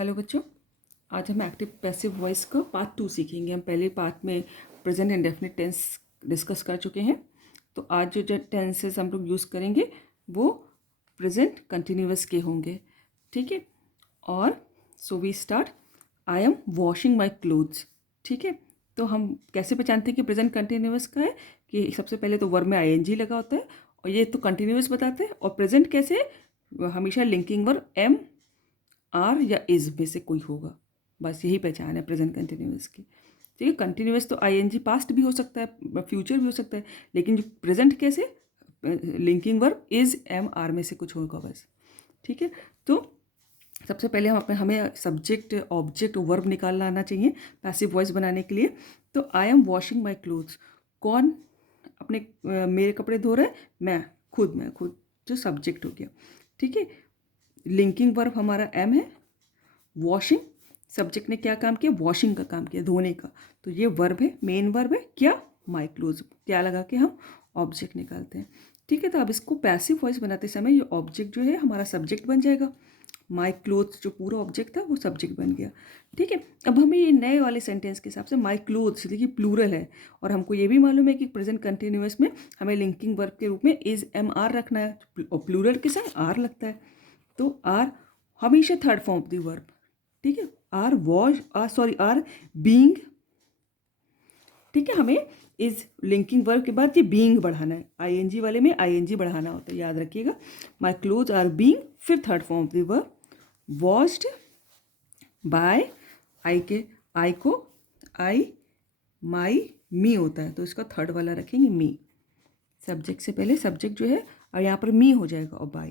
Hello बच्चों, आज हम एक्टिव पैसिव वॉइस का पार्ट 2 सीखेंगे। हम पहले पार्ट में प्रेजेंट इंडेफिनिट टेंस डिस्कस कर चुके हैं। तो आज जो टेंसेस हम लोग यूज़ करेंगे वो प्रेजेंट कंटिन्यूअस के होंगे, ठीक है। और so we start. I am washing my clothes, ठीक है। तो हम कैसे पहचानते हैं कि प्रेजेंट कंटिन्यूअस का है कि सबसे पहले तो वर्ब में आईएनजी लगा होता है और ये तो कंटिन्यूअस बताते हैं। और प्रेजेंट कैसे, हमेशा लिंकिंग वर्ब एम आर या इज में से कोई होगा। बस यही पहचान है प्रेजेंट कंटिन्यूअस की, ठीक है। कंटिन्यूअस तो आईएनजी पास्ट भी हो सकता है, फ्यूचर भी हो सकता है, लेकिन जो प्रेजेंट कैसे, linking verb is am are में से कुछ होगा बस, ठीक है। तो सबसे पहले हमें सब्जेक्ट ऑब्जेक्ट वर्ब निकालना आना चाहिए पैसिव वॉइस बनाने के लिए। तो आई एम वॉशिंग माई क्लोथ्स, कौन अपने मेरे कपड़े धो रहा है? मैं खुद जो सब्जेक्ट हो गया, ठीक है। लिंकिंग वर्ब हमारा एम है। वॉशिंग, सब्जेक्ट ने क्या काम किया? वॉशिंग का काम किया, धोने का। तो ये वर्ब है, मेन वर्ब है क्या? My close. क्या लगा के हम ऑब्जेक्ट निकालते हैं, ठीक है। तो अब इसको पैसिव वॉइस बनाते समय ये ऑब्जेक्ट जो है हमारा सब्जेक्ट बन जाएगा। माई क्लोथ्स जो पूरा ऑब्जेक्ट था वो सब्जेक्ट बन गया, ठीक है। अब हमें ये नए वाले सेंटेंस के हिसाब से माई क्लोथ्स, देखिए प्लूरल है और हमको ये भी मालूम है कि प्रेजेंट कंटिन्यूअस में हमें लिंकिंग वर्ब के रूप में इज एम आर रखना है और प्लूरल के साथ आर लगता है। तो आर हमेशा third form of the verb, ठीक है। आर वॉश आर बीइंग, ठीक है। हमें इस लिंकिंग वर्ब के बाद ये बीइंग बढ़ाना है, आईएनजी वाले में आईएनजी बढ़ाना होता है, याद रखिएगा। माई क्लोथ आर बीइंग, फिर third form of the verb washed by, I को आई माई मी होता है तो इसका थर्ड वाला रखेंगे मी। सब्जेक्ट से पहले सब्जेक्ट जो है और यहाँ पर मी हो जाएगा और बाय।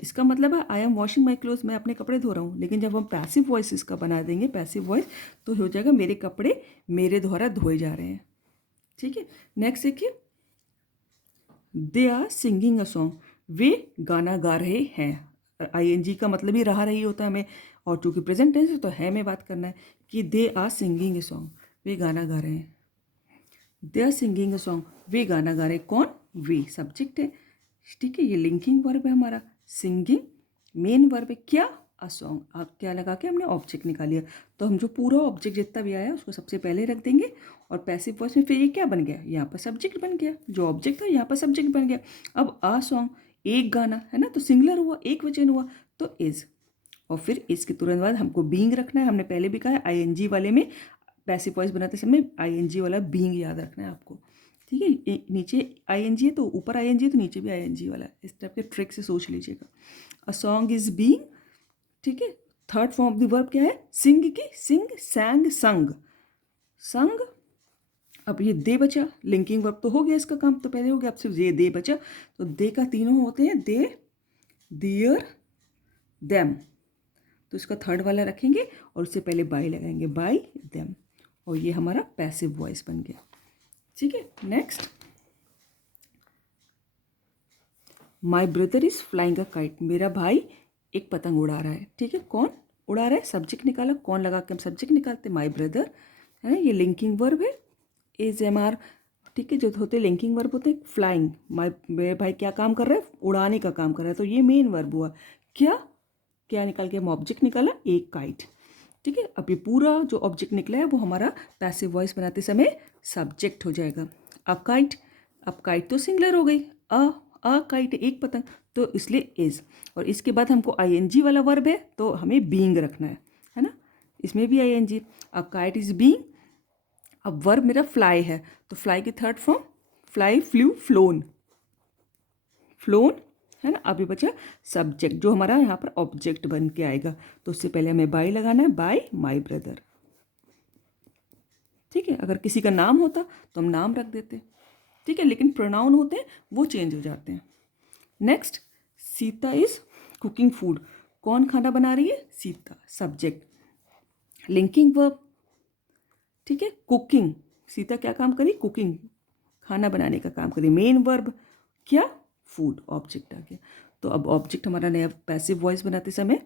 इसका मतलब है आई एम वॉशिंग माई क्लोथ्स, मैं अपने कपड़े धो रहा हूँ। लेकिन जब हम पैसिव वॉइस इसका बना देंगे पैसिव वॉइस, तो हो जाएगा मेरे कपड़े मेरे द्वारा धोए जा रहे हैं, ठीक है। नेक्स्ट देखिए, they are singing a song, वे गाना गा रहे हैं। आईएनजी का मतलब ही रहा रही होता है हमें, और चूंकि प्रेजेंट टेंस है तो है में बात करना है कि they are singing a song, वे गाना गा रहे हैं। They are singing a song, वे गाना गा रहे, कौन? वे सब्जेक्ट है, ठीक है। ये लिंकिंग वर्ब है हमारा। सिंगिंग मेन वर्ब है क्या? A song. आप क्या लगा के हमने ऑब्जेक्ट निकालिया, तो हम जो पूरा ऑब्जेक्ट जितना भी आया उसको सबसे पहले रख देंगे और पैसिव वॉइस में फिर ये क्या बन गया? यहाँ पर सब्जेक्ट बन गया, जो ऑब्जेक्ट था यहाँ पर सब्जेक्ट बन गया। अब अ सॉन्ग, एक गाना है ना, तो सिंगुलर हुआ, एक वचन हुआ, तो इज। और फिर इसके तुरंत बाद हमको बीइंग रखना है। हमने पहले भी कहा है आईएनजी वाले में पैसिव वॉइस बनाते समय आईएनजी वाला बीइंग याद रखना है आपको, ठीक है। नीचे आईएनजी है तो ऊपर आईएनजी है तो नीचे भी आईएनजी वाला है। इस टाइप के ट्रिक से सोच लीजिएगा। अ सॉन्ग इज बीइंग, ठीक है। Third form of the verb क्या है? सिंग की, सिंग, सैंग, संग, संग। अब ये दे बचा, लिंकिंग वर्ब तो हो गया, इसका काम तो पहले हो गया, अब सिर्फ ये दे बचा। तो दे का तीनों होते हैं, दे, दियर, देम। तो इसका थर्ड वाला रखेंगे और उससे पहले बाय लगाएंगे, बाय देम। और ये हमारा पैसिव वॉइस बन गया, ठीक है। Next, my brother is flying a kite, मेरा भाई एक पतंग उड़ा रहा है, ठीक है। कौन उड़ा रहा है? सब्जेक्ट निकाला, कौन लगा के हम सब्जेक्ट निकालते? माई ब्रदर है ना, ये लिंकिंग वर्ब है, इज एम आर, ठीक है। जो होते लिंकिंग वर्ब होते हैं, फ्लाइंग, माई, मेरे भाई क्या काम कर रहा है? उड़ाने का काम कर रहा है, तो ये मेन वर्ब हुआ। क्या क्या निकाल के हम ऑब्जेक्ट निकाला? एक काइट, ठीक है। अब ये पूरा जो ऑब्जेक्ट निकला है वो हमारा पैसिव वॉइस बनाते समय सब्जेक्ट हो जाएगा। अ काइट, अब काइट तो सिंगुलर हो गई, अ काइट एक पतंग, तो इसलिए इज। और इसके बाद हमको आईएनजी वाला वर्ब है तो हमें बीइंग रखना है ना, इसमें भी ING. A kite is being, अब वर्ब मेरा फ्लाई है तो फ्लाई की third form fly, flew, flown, flown, है ना। अभी बचा सब्जेक्ट जो हमारा यहाँ पर ऑब्जेक्ट बन के आएगा, तो उससे पहले हमें बाय लगाना है, बाय माई ब्रदर, ठीक है। अगर किसी का नाम होता तो हम नाम रख देते, ठीक है, लेकिन प्रोनाउन होते हैं वो चेंज हो जाते हैं। Next, Sita is cooking food, कौन खाना बना रही है? सीता, सब्जेक्ट। लिंकिंग वर्ब, ठीक है, कुकिंग, सीता क्या काम करी? कुकिंग, खाना बनाने का काम करी। मेन वर्ब क्या? फूड, ऑब्जेक्ट आ गया। तो अब ऑब्जेक्ट हमारा नया पैसिव वॉइस बनाते समय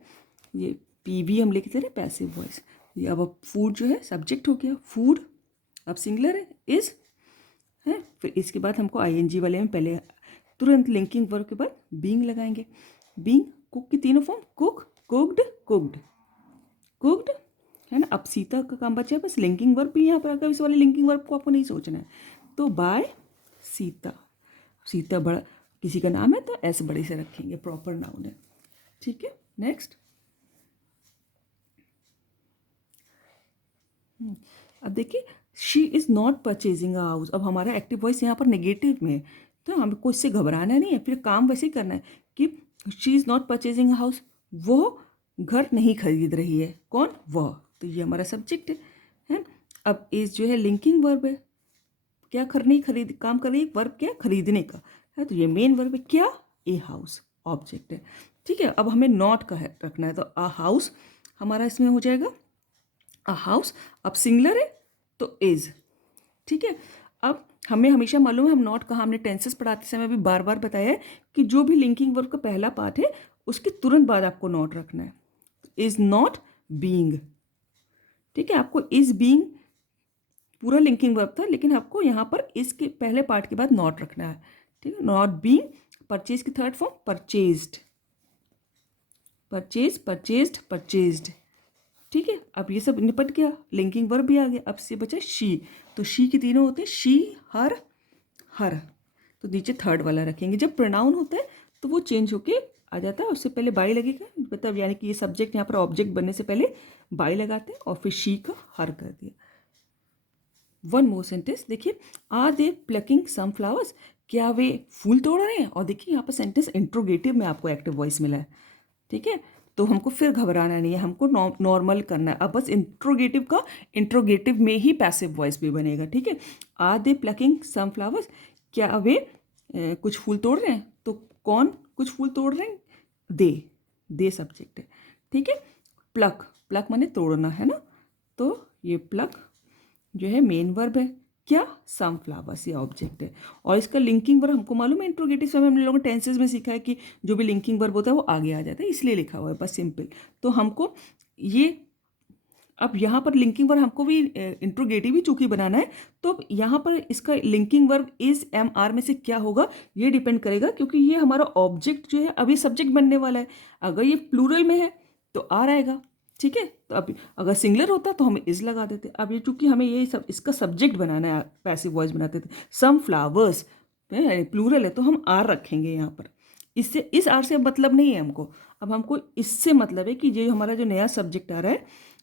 ये पीवी हम लिखते रहे पैसिव वॉइस। ये अब फूड जो है सब्जेक्ट हो गया, फूड अब सिंगुलर है, इज है। फिर इसके बाद हमको आईएनजी वाले में पहले तुरंत लिंकिंग वर्ब के बाद बीइंग लगाएंगे। बीइंग, कुक की तीनों form, cook, cooked, cooked, cooked, है ना। अब सीता का काम बचा है बस लिंकिंग वर्ब भी यहाँ पर आकर इस वाले लिंकिंग वर्ब को आपको नहीं सोचना है। तो बाय सीता, सीता बड़ा किसी का नाम है तो ऐसे बड़े से रखेंगे, प्रॉपर नाउन है, ठीक है। नेक्स्ट, अब देखिए she is not purchasing a house. अब हमारा एक्टिव वॉइस यहाँ पर नेगेटिव में है, तो हमको इससे घबराना नहीं है, फिर काम वैसे ही करना है कि she is not purchasing a house, वो घर नहीं खरीद रही है। कौन? वह। तो ये हमारा सब्जेक्ट है। अब इज जो है लिंकिंग वर्ब है, क्या करनी, खरीद, काम कर रही है, वर्ब क्या, खरीदने का है, तो ये मेन वर्ब है। क्या? ए हाउस, ऑब्जेक्ट है, ठीक है। अब हमें नॉट का है रखना है, तो अ हाउस हमारा इसमें हो जाएगा अ हाउस। अब सिंगुलर है तो इज, ठीक है। अब हमें हमेशा मालूम है, हम नॉट कहा हमने टेंसेस पढ़ाते समय भी बार बार बताया है कि जो भी लिंकिंग वर्ब का पहला पार्ट है उसके तुरंत बाद आपको नॉट रखना है। इज नॉट बीइंग, ठीक है। आपको इज बीइंग पूरा लिंकिंग वर्ब था, लेकिन आपको यहाँ पर इसके पहले पार्ट के बाद नॉट रखना है, ठीक है। नॉट बीइंग, परचेज की third form purchased, purchase, purchased, purchased, ठीक है। अब ये सब निपट गया, लिंकिंग वर्ब भी आ गया। अब से बचा शी, तो शी के तीनों होते हैं, शी, हर, हर, तो नीचे थर्ड वाला रखेंगे। जब प्रोनाउन होता है तो वो चेंज होके आ जाता है, उससे पहले बाई लगेगा, मतलब यानी कि ये सब्जेक्ट यहाँ पर ऑब्जेक्ट बनने से पहले बाई लगाते हैं और फिर शी का हर कर दिया। वन मोर सेंटेंस देखिए, are they plucking some flowers, क्या वे फूल तोड़ रहे हैं। और देखिए यहाँ पर सेंटेंस इंट्रोगेटिव में आपको एक्टिव वॉइस मिला है, ठीक है। तो हमको फिर घबराना नहीं है, हमको नॉर्मल करना है। अब बस इंट्रोगेटिव का इंट्रोगेटिव में ही पैसिव वॉइस भी बनेगा, ठीक है। Are they plucking some flowers, क्या वे कुछ फूल तोड़ रहे हैं, तो कौन कुछ फूल तोड़ रहे हैं, दे सब्जेक्ट है, ठीक है। प्लक, प्लक माने तोड़ना, है ना, तो ये प्लक जो है मेन वर्ब है। क्या? सम फ्लावर्स, ये ऑब्जेक्ट है। और इसका लिंकिंग वर्ब हमको मालूम है, इंट्रोगेटिव समय हम लोगों ने टेंसेस में सीखा है कि जो भी लिंकिंग वर्ब होता है वो आगे आ जाता है, इसलिए लिखा हुआ है बस, सिंपल। तो हमको ये, अब यहाँ पर लिंकिंग वर्ब हमको भी इंट्रोगेटिव ही चूंकि बनाना है, तो अब यहाँ पर इसका linking verb is am are में से क्या होगा ये डिपेंड करेगा, क्योंकि ये हमारा ऑब्जेक्ट जो है अभी सब्जेक्ट बनने वाला है। अगर ये प्लूरल में है तो आर आएगा, ठीक है। तो अब अगर सिंगुलर होता तो हम इज लगा देते। अब ये चूंकि हमें ये सब इसका सब्जेक्ट बनाना है, पैसिव वॉइस बनाते थे, सम फ्लावर्स प्लूरल है तो हम आर रखेंगे यहाँ पर। इससे, इस आर से मतलब नहीं है हमको, अब हमको इससे मतलब है कि ये हमारा जो नया सब्जेक्ट आ रहा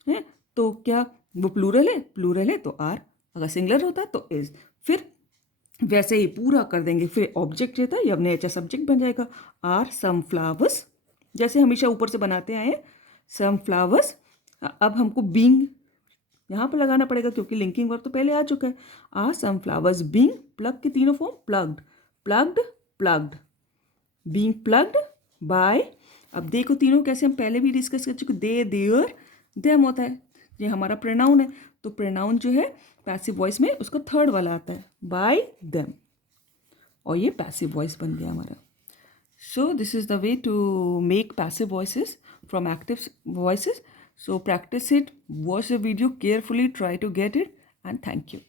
है, तो क्या वो प्लूरल है, प्लूरल है तो आर, अगर सिंगुलर होता तो इज, फिर वैसे ही पूरा कर देंगे, फिर ऑब्जेक्ट रहता है ये अब नेचर सब्जेक्ट बन जाएगा। आर सम फ्लावर्स, जैसे हमेशा ऊपर से बनाते आए हैं, सम फ्लावर्स। अब हमको बीइंग यहाँ पर लगाना पड़ेगा क्योंकि लिंकिंग वर्ब तो पहले आ चुका है। Are some flowers being, pluck के तीनों form, plucked, plucked, plucked, being plucked by. अब देखो तीनों कैसे हम पहले भी डिस्कस कर चुके, दे, देयर, देम होता है, ये हमारा प्रोनाउन है, तो प्रोनाउन जो है पैसिव वॉइस में उसका थर्ड वाला आता है, बाय देम, और ये पैसिव वॉइस बन गया हमारा। So this is the way to make passive voices from active voices. So practice it, watch the video carefully, try to get it, and thank you.